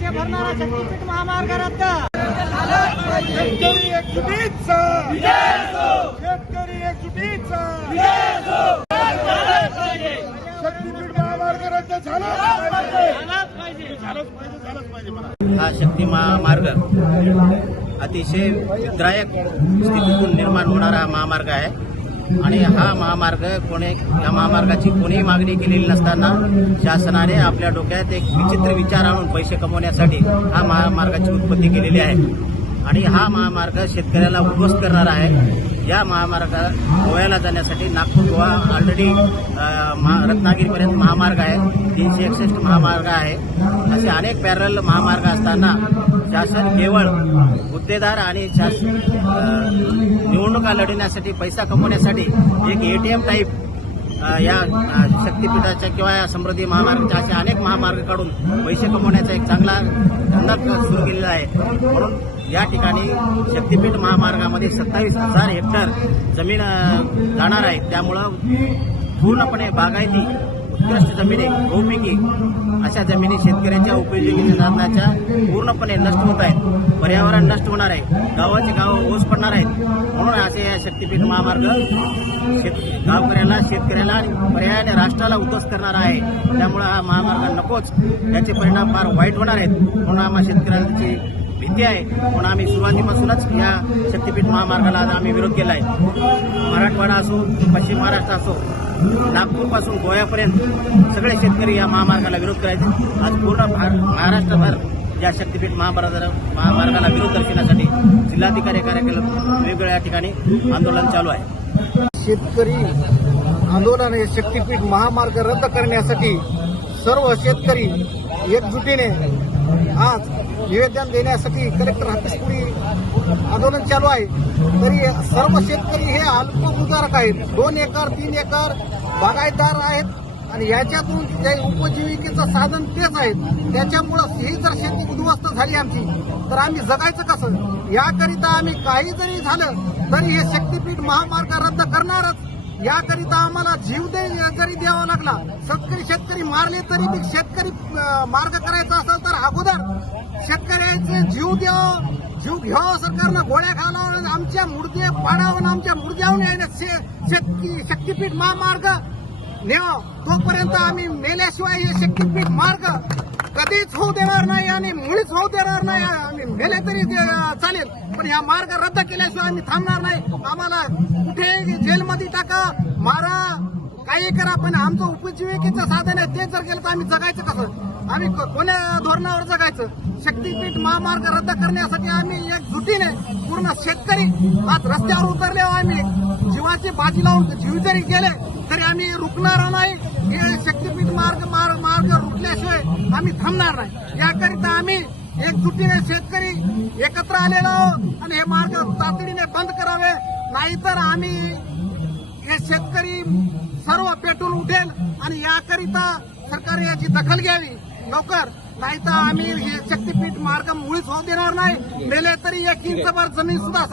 शक्तीपीठ महामार्ग रद्द. शेतकरी एकजुटीचा शेतकरी एकजुटीचा शक्तीपीठ महामार्ग रद्द झाला हा शक्ती महामार्ग अतिशय विद्रायक स्थितीतून निर्माण होणारा हा महामार्ग आहे. आणि हा महामार्ग कोणी या महामार्गाची कोणीही मागणी केलेली नसताना शासनाने आपल्या डोक्यात एक विचित्र विचार आणून पैसे कमवण्यासाठी हा महामार्गाची उत्पत्ती केलेली आहे. आणि हा महामार्ग शेतकऱ्याला उद्ध्वस्त करणारा आहे. या महामार्गा गोव्याला जाण्यासाठी नागपूर गोवा ऑलरेडी रत्नागिरीपर्यंत महामार्ग आहे. तीनशे एकसष्ट महामार्ग आहे. असे अनेक पॅरल महामार्ग असताना शासन केवळ गुत्तेदार आणि शासन निवडणुका लढण्यासाठी पैसा कमवण्यासाठी एक एटीएम टाईप या शक्तीपीठाच्या किंवा या समृद्धी महामार्गाच्या असे अनेक महामार्ग काढून पैसे कमवण्याचा एक चांगला धंदा सुरू केलेला आहे. म्हणून या ठिकाणी शक्तीपीठ महामार्गामध्ये सत्तावीस हजार हेक्टर जमीन जाणार आहे. त्यामुळं पूर्णपणे बागायती उत्कृष्ट जमिनी भूमिकी अशा जमिनी शेतकऱ्यांच्या उपयोगी साधनाच्या पूर्णपणे नष्ट होत आहेत. पर्यावरण नष्ट होणार आहे. गावाचे गाव ओस पडणार आहेत. म्हणून असे या शक्तीपीठ महामार्ग शेत गावकऱ्याला शेतकऱ्याला आणि पर्यायाने राष्ट्राला उद्ध्वस्त करणारा आहे. त्यामुळे हा महामार्ग नकोच. याचे परिणाम फार वाईट होणार आहेत. म्हणून आम्हा शेतकऱ्यांची भीती आहे. म्हणून आम्ही सुरुवातीपासूनच या शक्तीपीठ महामार्गाला आज आम्ही विरोध केला आहे मराठवाडा असो पश्चिम महाराष्ट्र असो नागपूरपासून गोव्यापर्यंत सगळे शेतकरी या महामार्गाला विरोध करायचे. आज पूर्ण महाराष्ट्रभर या शक्तीपीठ महामार्गाला महामार्गाला विरोध दर्शवण्यासाठी जिल्हाधिकारी कार्यालयात वेगवेगळ्या ठिकाणी आंदोलन चालू आहे. शेतकरी आंदोलन हे शक्तीपीठ महामार्ग रद्द करण्यासाठी सर्व शेतकरी एकजुटीने आज निवेदन देण्यासाठी कलेक्टर ऑफिस आंदोलन चालू आहे. तरी सर्व शेतकरी हे अल्पभूधारक आहेत. दोन एकर तीन एकर बागायतदार आहेत. आणि याच्यातून जे उपजीविकेचं साधन तेच आहेत त्याच्यामुळं ही जर शेती उद्ध्वस्त झाली आमची तर आम्ही जगायचं कसं? याकरिता आम्ही काही जरी झालं तरी हे शक्तीपीठ महामार्ग रद्द करणारच. याकरिता आम्हाला जीव दे जरी द्यावा लागला शेतकरी शेतकरी मारले तरी बी शेतकरी मार्ग करायचा असेल तर अगोदर शेतकऱ्यांचे जीव द्यावं. जीव घ्यावा सरकारनं गोळ्या घालावं आमच्या मुडदे पाडावं आमच्या मुडद्याहून यायला शे- शक्तीपीठ महामार्ग नेव तोपर्यंत आम्ही मेल्याशिवाय हे शक्तीपीठ मार्ग कधीच होऊ देणार नाही आणि मुळीच होऊ देणार नाही. आम्ही मेले तरी ते, चालेल. पण ह्या मार्ग रद्द केल्याशिवाय आम्ही थांबणार नाही. आम्हाला कुठे जेलमध्ये टाका मारा काही करा पण आमचं उपजीविकेचं साधन आहे ते जर केलं तर आम्ही जगायचं कसं? आम्ही कोण्या धोरणावर जगायचं? शक्तीपीठ महामार्ग रद्द करण्यासाठी आम्ही एकजुटीने पूर्ण शेतकरी आज रस्त्यावर उतरले आम्ही जीवाची बाजी लावून जीव जरी गेले तरी आम्ही रुकणार नाही. हे शक्तीपीठ मार्ग मार्ग मार्ग रुकल्याशिवाय आम्ही थांबणार नाही. याकरिता आम्ही एकजुटीने शेतकरी एकत्र आलेलो आहोत आणि हे मार्ग तातडीने बंद करावे. नाहीतर आम्ही हे शेतकरी सर्व पेटून उठेल आणि याकरिता सरकारने याची दखल घ्यावी. लवकर. नाहीतर आम्ही हे शक्तीपीठ मार्ग मुळीच होऊ देणार नाही. मेले तरी एक इंचभर जमीन सुद्धा